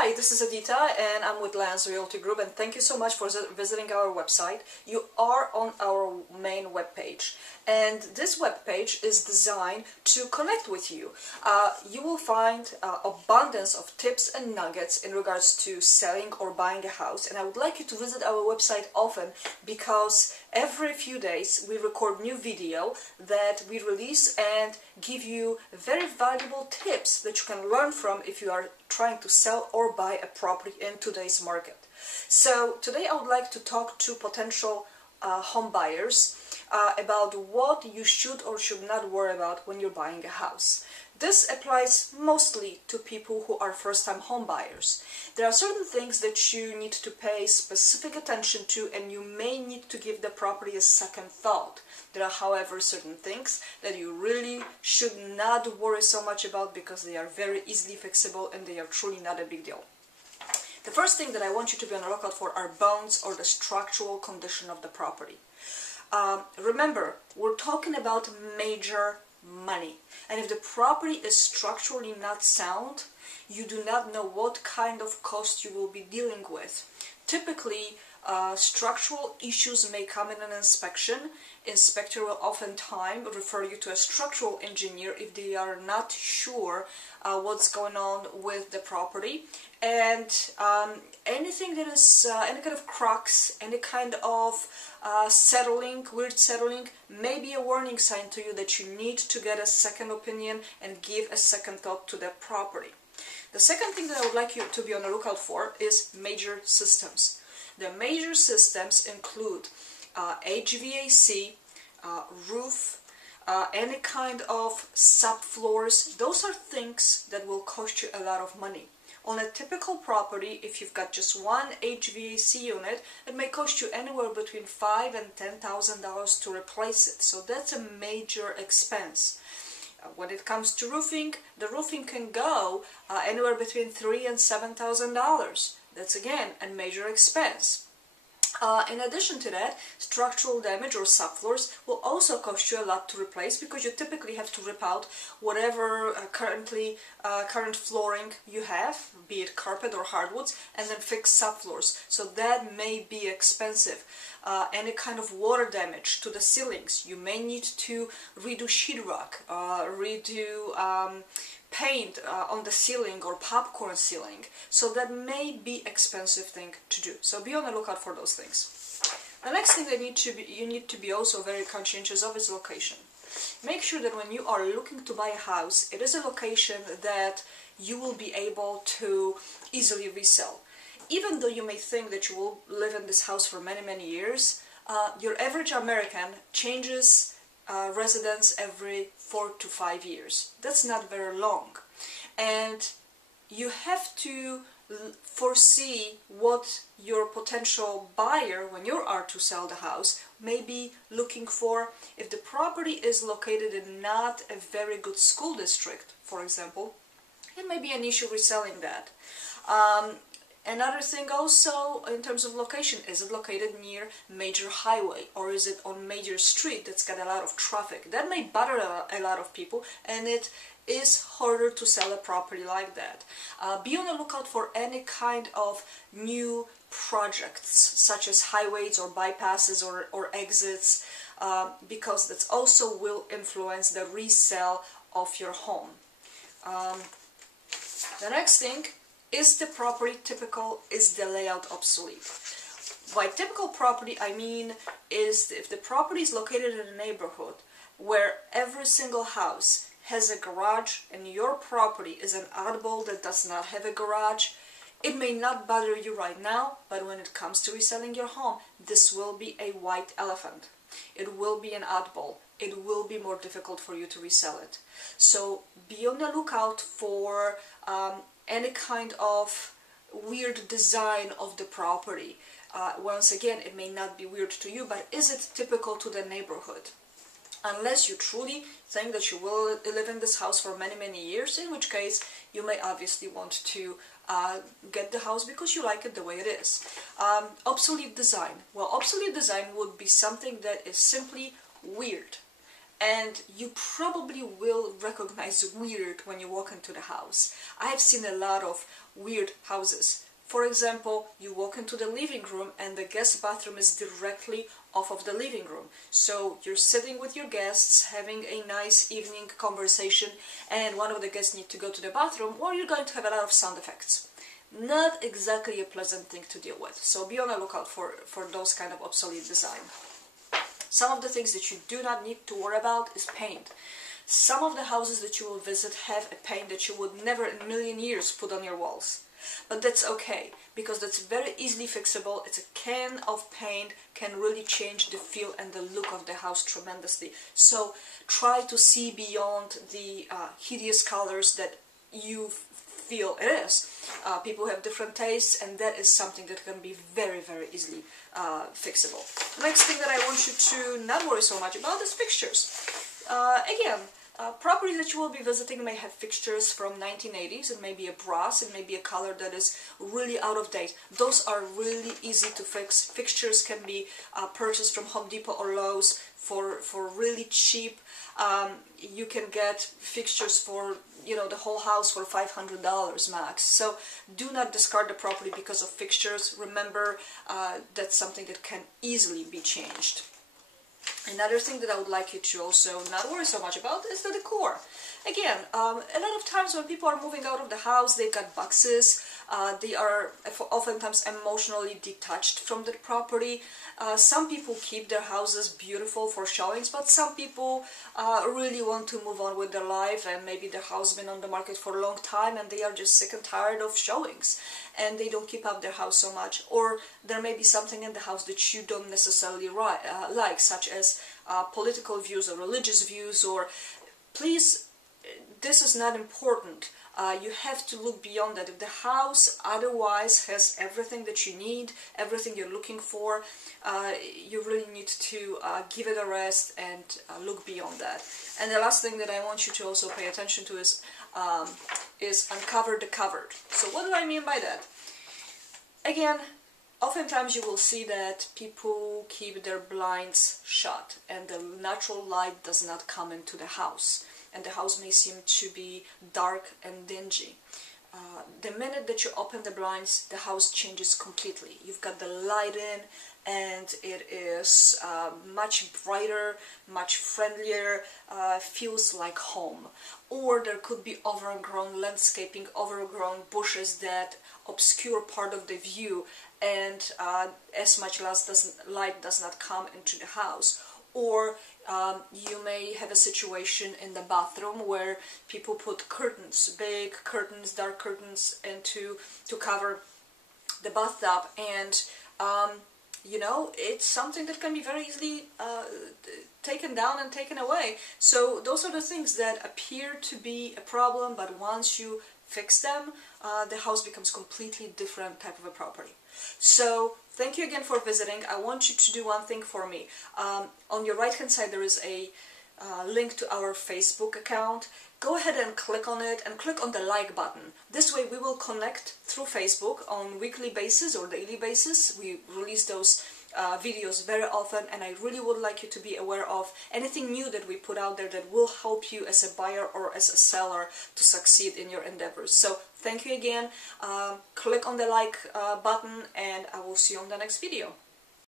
Hi, this is Adita and I'm with Lance Realty Group, and thank you so much for visiting our website. You are on our main webpage, and this webpage is designed to connect with you. You will find abundance of tips and nuggets in regards to selling or buying a house, and I would like you to visit our website often because every few days we record new video that we release and give you very valuable tips that you can learn from if you are trying to sell or buy a property in today's market. So today I would like to talk to potential home buyers about what you should or should not worry about when you're buying a house. This applies mostly to people who are first-time home buyers. There are certain things that you need to pay specific attention to, and you may need to give the property a second thought. There are, however, certain things that you really should not worry so much about because they are very easily fixable and they are truly not a big deal. The first thing that I want you to be on the lookout for are bones or the structural condition of the property. Remember, we're talking about major money, and if the property is structurally not sound, you do not know what kind of cost you will be dealing with. Typically, structural issues may come in an inspection. Inspector will oftentimes refer you to a structural engineer if they are not sure what's going on with the property. And anything that is any kind of cracks, any kind of weird settling, may be a warning sign to you that you need to get a second opinion and give a second thought to that property. The second thing that I would like you to be on the lookout for is major systems. The major systems include HVAC, roof, any kind of subfloors. Those are things that will cost you a lot of money. On a typical property, if you've got just one HVAC unit, it may cost you anywhere between $5,000 and $10,000 to replace it. So that's a major expense. When it comes to roofing, the roofing can go anywhere between $3,000 and $7,000. That's again a major expense. In addition to that, structural damage or subfloors will also cost you a lot to replace because you typically have to rip out whatever current flooring you have, be it carpet or hardwoods, and then fix subfloors. So that may be expensive. Any kind of water damage to the ceilings, you may need to redo sheetrock, redo paint on the ceiling or popcorn ceiling, so that may be expensive thing to do. So be on the lookout for those things. The next thing that you need to be also very conscientious of is location. Make sure that when you are looking to buy a house, it is a location that you will be able to easily resell. Even though you may think that you will live in this house for many years, your average American changes residence every 4 to 5 years. That's not very long, and you have to foresee what your potential buyer, when you are to sell the house, may be looking for. If the property is located in not a very good school district, for example, it may be an issue reselling that. Another thing also in terms of location, is it located near major highway or is it on major street that's got a lot of traffic? That may bother a lot of people, and it is harder to sell a property like that. Be on the lookout for any kind of new projects such as highways or bypasses or exits, because that also will influence the resale of your home. The next thing, is the property typical? Is the layout obsolete? By typical property, I mean is if the property is located in a neighborhood where every single house has a garage and your property is an oddball that does not have a garage, it may not bother you right now, but when it comes to reselling your home, this will be a white elephant. It will be an oddball. It will be more difficult for you to resell it. So be on the lookout for any kind of weird design of the property. Once again, it may not be weird to you, but is it typical to the neighborhood? Unless you truly think that you will live in this house for many years, in which case you may obviously want to get the house because you like it the way it is. Obsolete design. Well, obsolete design would be something that is simply weird. And you probably will recognize weird when you walk into the house. I have seen a lot of weird houses. For example, you walk into the living room and the guest bathroom is directly off of the living room. So you're sitting with your guests, having a nice evening conversation, and one of the guests needs to go to the bathroom, or you're going to have a lot of sound effects. Not exactly a pleasant thing to deal with. So be on the lookout for those kind of obsolete design. Some of the things that you do not need to worry about is paint. Some of the houses that you will visit have a paint that you would never in a million years put on your walls. But that's okay, because that's very easily fixable. It's a can of paint, can really change the feel and the look of the house tremendously. So try to see beyond the hideous colors that you feel it is. People have different tastes, and that is something that can be very, very easily fixable. Next thing that I want you to not worry so much about is fixtures. Again, properties that you will be visiting may have fixtures from 1980s. It may be a brass, it may be a color that is really out of date. Those are really easy to fix. Fixtures can be purchased from Home Depot or Lowe's for really cheap. You can get fixtures for, you know, the whole house for $500 max. So do not discard the property because of fixtures. Remember, that's something that can easily be changed. Another thing that I would like you to also not worry so much about is the decor. Again, a lot of times when people are moving out of the house, they've got boxes. They are oftentimes emotionally detached from the property. Some people keep their houses beautiful for showings, but some people really want to move on with their life, and maybe their house has been on the market for a long time and they are just sick and tired of showings and they don't keep up their house so much. Or there may be something in the house that you don't necessarily like, such as political views or religious views. Or please, this is not important. You have to look beyond that. If the house otherwise has everything that you need, everything you're looking for, you really need to give it a rest and look beyond that. And the last thing that I want you to also pay attention to is uncover the cupboard. So what do I mean by that? Again, oftentimes you will see that people keep their blinds shut and the natural light does not come into the house. And the house may seem to be dark and dingy. The minute that you open the blinds, the house changes completely. You've got the light in, and it is much brighter, much friendlier, feels like home. Or there could be overgrown landscaping, overgrown bushes that obscure part of the view, and as much light does not come into the house. Or you may have a situation in the bathroom where people put curtains, big curtains, dark curtains, to cover the bathtub, and you know, it's something that can be very easily taken down and taken away. So those are the things that appear to be a problem, but once you fix them, the house becomes completely different type of a property. So thank you again for visiting. I want you to do one thing for me. On your right hand side there is a link to our Facebook account. Go ahead and click on it and click on the like button. This way we will connect through Facebook on weekly basis or daily basis. We release those videos very often, and I really would like you to be aware of anything new that we put out there that will help you as a buyer or as a seller to succeed in your endeavors. So thank you again. Click on the like button, and I will see you on the next video.